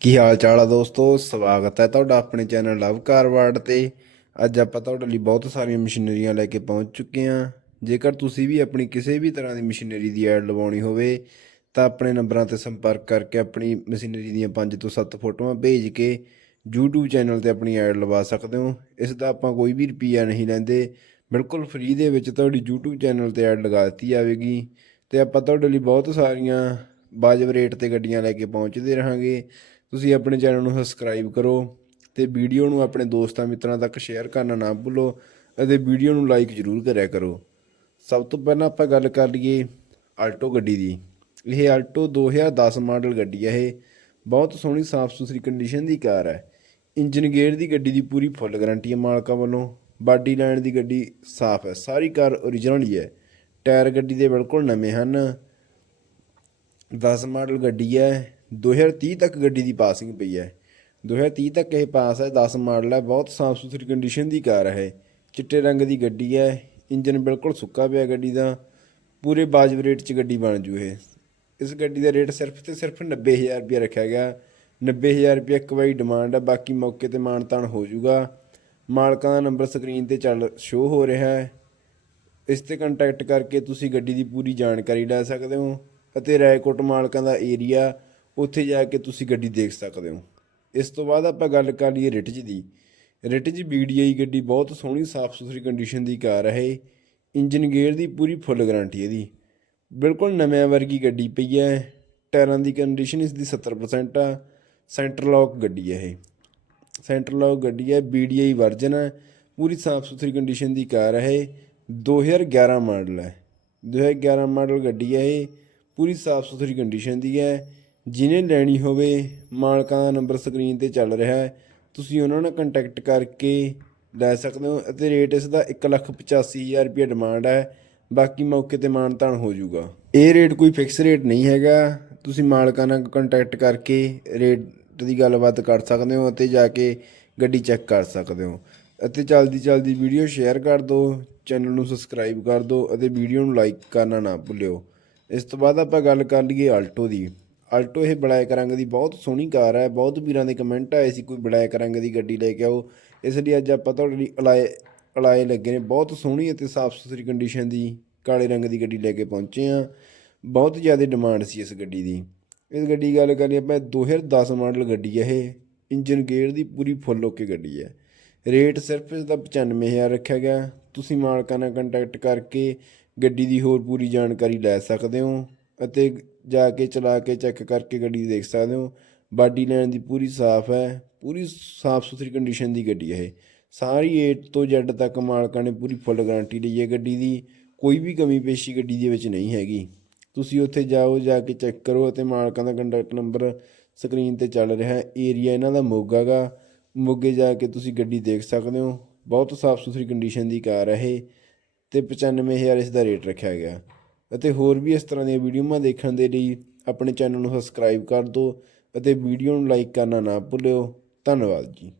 ਕੀ ਹਾਲ ਚਾਲ ਆ ਦੋਸਤੋ? ਸਵਾਗਤ ਹੈ ਤੁਹਾਡਾ ਆਪਣੇ ਚੈਨਲ ਲਵ ਕਾਰਵਾਰਡ ਤੇ। ਅੱਜ ਆਪਾਂ ਤੁਹਾਡੇ ਲਈ ਬਹੁਤ ਸਾਰੀਆਂ ਮਸ਼ੀਨਰੀਆਂ ਲੈ ਕੇ ਪਹੁੰਚ ਚੁੱਕੇ ਹਾਂ। ਜੇਕਰ ਤੁਸੀਂ ਵੀ ਆਪਣੀ ਕਿਸੇ ਵੀ ਤਰ੍ਹਾਂ ਦੀ ਮਸ਼ੀਨਰੀ ਦੀ ਐਡ ਲਵਾਉਣੀ ਹੋਵੇ, ਤਾਂ ਆਪਣੇ ਨੰਬਰਾਂ ਤੇ ਸੰਪਰਕ ਕਰਕੇ ਆਪਣੀ ਮਸ਼ੀਨਰੀ ਦੀਆਂ 5 ਤੋਂ 7 ਫੋਟੋਆਂ ਭੇਜ ਕੇ YouTube ਚੈਨਲ ਤੇ ਆਪਣੀ ਐਡ ਲਵਾ ਸਕਦੇ ਹੋ। ਇਸ ਦਾ ਆਪਾਂ ਕੋਈ ਵੀ ਰੁਪਈਆ ਨਹੀਂ ਲੈਂਦੇ। ਬਿਲਕੁਲ ਫ੍ਰੀ ਦੇ ਵਿੱਚ ਤੁਹਾਡੀ YouTube ਚੈਨਲ ਤੇ ਐਡ ਲਗਾ ਦਿੱਤੀ ਜਾਵੇਗੀ। ਤੇ ਆਪਾਂ ਤੁਹਾਡੇ ਲਈ ਬਹੁਤ ਸਾਰੀਆਂ ਵਾਜਬ ਰੇਟ ਤੇ ਗੱਡੀਆਂ ਲੈ ਕੇ ਪਹੁੰਚਦੇ ਰਹਾਂਗੇ। ਤੁਸੀਂ ਆਪਣੇ ਚੈਨਲ ਨੂੰ ਸਬਸਕ੍ਰਾਈਬ ਕਰੋ ਤੇ ਵੀਡੀਓ ਨੂੰ ਆਪਣੇ ਦੋਸਤਾਂ ਮਿੱਤਰਾਂ ਤੱਕ ਸ਼ੇਅਰ ਕਰਨਾ ਨਾ ਭੁੱਲੋ ਅਤੇ ਵੀਡੀਓ ਨੂੰ ਲਾਈਕ ਜ਼ਰੂਰ ਕਰਿਆ ਕਰੋ। ਸਭ ਤੋਂ ਪਹਿਲਾਂ ਆਪਾਂ ਗੱਲ ਕਰ ਲਈਏ ਆਲਟੋ ਗੱਡੀ ਦੀ। ਇਹ ਆਲਟੋ 2010 ਮਾਡਲ ਗੱਡੀ ਹੈ ਇਹ। ਬਹੁਤ ਸੋਹਣੀ ਸਾਫ਼ ਸੁਥਰੀ ਕੰਡੀਸ਼ਨ ਦੀ ਕਾਰ ਹੈ ਇੰਜਨ ਗੇਅਰ ਦੀ ਗੱਡੀ ਦੀ ਪੂਰੀ ਫੁੱਲ ਗਾਰੰਟੀ ਹੈ ਮਾਲਕਾਂ ਵੱਲੋਂ। ਬਾਡੀ ਲਾਈਨ ਦੀ ਗੱਡੀ ਸਾਫ਼ ਹੈ ਸਾਰੀ ਕਾਰ ਓਰੀਜਨਲ ਹੀ ਹੈ ਟਾਇਰ ਗੱਡੀ ਦੇ ਬਿਲਕੁਲ ਨਵੇਂ ਹਨ। 10 ਮਾਡਲ ਗੱਡੀ ਹੈ 2030 ਤੱਕ ਗੱਡੀ ਦੀ ਪਾਸਿੰਗ ਪਈ ਹੈ। 2030 ਤੱਕ ਇਹ ਪਾਸ ਹੈ 10 ਮਾਡਲ ਹੈ, ਬਹੁਤ ਸਾਫ਼ ਸੁਥਰੀ ਕੰਡੀਸ਼ਨ ਦੀ ਕਾਰ ਹੈ। ਚਿੱਟੇ ਰੰਗ ਦੀ ਗੱਡੀ ਹੈ ਇੰਜਨ ਬਿਲਕੁਲ ਸੁੱਕਾ ਪਿਆ ਗੱਡੀ ਦਾ, ਪੂਰੇ ਬਾਜਬ ਰੇਟ 'ਚ ਗੱਡੀ ਬਣ ਜੂ ਇਹ। ਇਸ ਗੱਡੀ ਦਾ ਰੇਟ ਸਿਰਫ ਤੇ ਸਿਰਫ 90000 ਰੁਪਏ ਰੱਖਿਆ ਗਿਆ। 90000 ਰੁਪਏ ਇੱਕ ਵਾਰੀ ਡਿਮਾਂਡ ਹੈ, ਬਾਕੀ ਮੌਕੇ ਤੇ ਮਾਨਤਾਨ ਹੋ ਜਾਊਗਾ ਮਾਲਕਾਂ ਦਾ ਨੰਬਰ ਸਕਰੀਨ ਤੇ ਚੱਲ ਸ਼ੋ ਹੋ ਰਿਹਾ ਹੈ। ਇਸ ਤੇ ਕੰਟੈਕਟ ਕਰਕੇ ਤੁਸੀਂ ਗੱਡੀ ਦੀ ਪੂਰੀ ਜਾਣਕਾਰੀ ਲੈ ਸਕਦੇ ਹੋ। ਅਤੇ ਰਾਏਕੋਟ ਮਾਲਕਾਂ ਦਾ ਏਰੀਆ, ਉੱਥੇ ਜਾ ਕੇ ਤੁਸੀਂ ਗੱਡੀ ਦੇਖ ਸਕਦੇ ਹੋ। ਇਸ ਤੋਂ ਬਾਅਦ ਆਪਾਂ ਗੱਲ ਕਰ ਲਈਏ ਰਿਟਜ ਦੀ। ਰਿਟਜ BDI ਗੱਡੀ ਬਹੁਤ ਸੋਹਣੀ ਸਾਫ਼ ਸੁਥਰੀ ਕੰਡੀਸ਼ਨ ਦੀ ਕਾਰ ਹੈ ਇਹ। ਇੰਜਨ ਗੇਅਰ ਦੀ ਪੂਰੀ ਫੁੱਲ ਗਾਰੰਟੀ ਇਹਦੀ। ਬਿਲਕੁਲ ਨਵਿਆਂ ਵਰਗੀ ਗੱਡੀ ਪਈ ਹੈ ਟਾਇਰਾਂ ਦੀ ਕੰਡੀਸ਼ਨ ਇਸ ਦੀ 70% ਆ। ਸੈਂਟਰ ਲੌਕ ਗੱਡੀ ਹੈ ਇਹ। ਸੈਂਟਰ ਲੌਕ ਗੱਡੀ ਹੈ BDI ਵਰਜਨ ਹੈ ਪੂਰੀ ਸਾਫ਼ ਸੁਥਰੀ ਕੰਡੀਸ਼ਨ ਦੀ ਕਾਰ ਹੈ ਇਹ। 2011 ਮਾਡਲ ਹੈ 2011 ਮਾਡਲ ਗੱਡੀ ਹੈ ਇਹ। ਪੂਰੀ ਸਾਫ਼ ਸੁਥਰੀ ਕੰਡੀਸ਼ਨ ਦੀ ਹੈ। ਜਿਹਨੇ ਲੈਣੀ ਹੋਵੇ, ਮਾਲਕਾਂ ਦਾ ਨੰਬਰ ਸਕਰੀਨ ਤੇ ਚੱਲ ਰਿਹਾ ਹੈ। ਤੁਸੀਂ ਉਹਨਾਂ ਨਾਲ ਕੰਟੈਕਟ ਕਰਕੇ ਲੈ ਸਕਦੇ ਹੋ ਅਤੇ ਰੇਟ ਇਸ ਦਾ 185000 ਰੁਪਏ ਡਿਮਾਂਡ ਹੈ। ਬਾਕੀ ਮੌਕੇ ਤੇ ਮਾਨਤਾਨ ਹੋ ਜਾਊਗਾ। ਇਹ ਰੇਟ ਕੋਈ ਫਿਕਸ ਰੇਟ ਨਹੀਂ ਹੈਗਾ। ਤੁਸੀਂ ਮਾਲਕਾਂ ਨਾਲ ਕੰਟੈਕਟ ਕਰਕੇ ਰੇਟ ਦੀ ਗੱਲਬਾਤ ਕਰ ਸਕਦੇ ਹੋ ਅਤੇ ਜਾ ਕੇ ਗੱਡੀ ਚੈੱਕ ਕਰ ਸਕਦੇ ਹੋ। ਅਤੇ ਜਲਦੀ ਜਲਦੀ ਵੀਡੀਓ ਸ਼ੇਅਰ ਕਰ ਦਿਓ ਚੈਨਲ ਨੂੰ ਸਬਸਕ੍ਰਾਈਬ ਕਰ ਦਿਓ ਅਤੇ ਵੀਡੀਓ ਨੂੰ ਲਾਈਕ ਕਰਨਾ ਨਾ ਭੁੱਲਿਓ। ਇਸ ਤੋਂ ਬਾਅਦ ਆਪਾਂ ਗੱਲ ਕਰ ਲਈਏ ਆਲਟੋ ਦੀ। ਆਲਟੋ ਇਹ ਬਲੈਕ ਰੰਗ ਦੀ ਬਹੁਤ ਸੋਹਣੀ ਕਾਰ ਹੈ, ਬਹੁਤ ਵੀਰਾਂ ਦੇ ਕਮੈਂਟ ਆਏ ਸੀ ਕੋਈ ਬਲੈਕ ਰੰਗ ਦੀ ਗੱਡੀ ਲੈ ਕੇ ਆਓ। ਇਸ ਲਈ ਅੱਜ ਆਪਾਂ ਤੁਹਾਡੇ ਲਈ ਅਲਾਏ ਅਲਾਏ ਲੱਗੇ ਨੇ। ਬਹੁਤ ਸੋਹਣੀ ਅਤੇ ਸਾਫ਼ ਸੁਥਰੀ ਕੰਡੀਸ਼ਨ ਦੀ ਕਾਲੇ ਰੰਗ ਦੀ ਗੱਡੀ ਲੈ ਕੇ ਪਹੁੰਚੇ ਆ ਬਹੁਤ ਜ਼ਿਆਦਾ ਡਿਮਾਂਡ ਸੀ ਇਸ ਗੱਡੀ ਦੀ। ਇਸ ਗੱਡੀ ਦੀ ਗੱਲ ਕਰੀਏ ਆਪਾਂ 2010 ਮਾਡਲ ਗੱਡੀ ਹੈ ਇਹ। ਇੰਜਨ ਗੇਅਰ ਦੀ ਪੂਰੀ ਫੁੱਲ ਓਕੇ ਗੱਡੀ ਹੈ। ਰੇਟ ਸਿਰਫ ਇਸ ਦਾ 95000 ਰੱਖਿਆ ਗਿਆ। ਤੁਸੀਂ ਮਾਲਕਾਂ ਨਾਲ ਕੰਟੈਕਟ ਕਰਕੇ ਗੱਡੀ ਦੀ ਹੋਰ ਪੂਰੀ ਜਾਣਕਾਰੀ ਲੈ ਸਕਦੇ ਹੋ ਅਤੇ ਜਾ ਕੇ ਚਲਾ ਕੇ ਚੈੱਕ ਕਰਕੇ ਗੱਡੀ ਦੇਖ ਸਕਦੇ ਹੋ। ਬਾਡੀ ਲਾਈਨ ਦੀ ਪੂਰੀ ਸਾਫ਼ ਹੈ, ਪੂਰੀ ਸਾਫ਼ ਸੁਥਰੀ ਕੰਡੀਸ਼ਨ ਦੀ ਗੱਡੀ ਹੈ ਇਹ। ਸਾਰੀ A ਤੋਂ Z ਤੱਕ ਮਾਲਕਾਂ ਨੇ ਪੂਰੀ ਫੁੱਲ ਗਾਰੰਟੀ ਲਈ ਹੈ ਗੱਡੀ ਦੀ, ਕੋਈ ਵੀ ਕਮੀ ਪੇਸ਼ੀ ਗੱਡੀ ਦੇ ਵਿੱਚ ਨਹੀਂ ਹੈਗੀ। ਤੁਸੀਂ ਉੱਥੇ ਜਾਓ, ਜਾ ਕੇ ਚੈੱਕ ਕਰੋ ਅਤੇ ਮਾਲਕਾਂ ਦਾ ਕੰਟੈਕਟ ਨੰਬਰ ਸਕਰੀਨ ਤੇ ਚੱਲ ਰਿਹਾ ਹੈ। ਏਰੀਆ ਇਹਨਾਂ ਦਾ ਮੋਗਾ ਗਾ। ਮੋਗੇ ਜਾ ਕੇ ਤੁਸੀਂ ਗੱਡੀ ਦੇਖ ਸਕਦੇ ਹੋ। ਬਹੁਤ ਸਾਫ਼ ਸੁਥਰੀ ਕੰਡੀਸ਼ਨ ਦੀ ਕਾਰ ਹੈ ਇਹ। ਅਤੇ ਪਚਾਨਵੇਂ ਹਜ਼ਾਰ ਇਸ ਦਾ ਰੇਟ ਰੱਖਿਆ ਗਿਆ। ਅਤੇ ਹੋਰ ਵੀ ਇਸ ਤਰ੍ਹਾਂ ਦੀਆਂ ਵੀਡੀਓਆਂ ਦੇਖਣ ਦੇ ਲਈ ਆਪਣੇ ਚੈਨਲ ਨੂੰ ਸਬਸਕ੍ਰਾਈਬ ਕਰ ਦਿਓ ਅਤੇ ਵੀਡੀਓ ਨੂੰ ਲਾਈਕ ਕਰਨਾ ਨਾ ਭੁੱਲਿਓ। ਧੰਨਵਾਦ ਜੀ।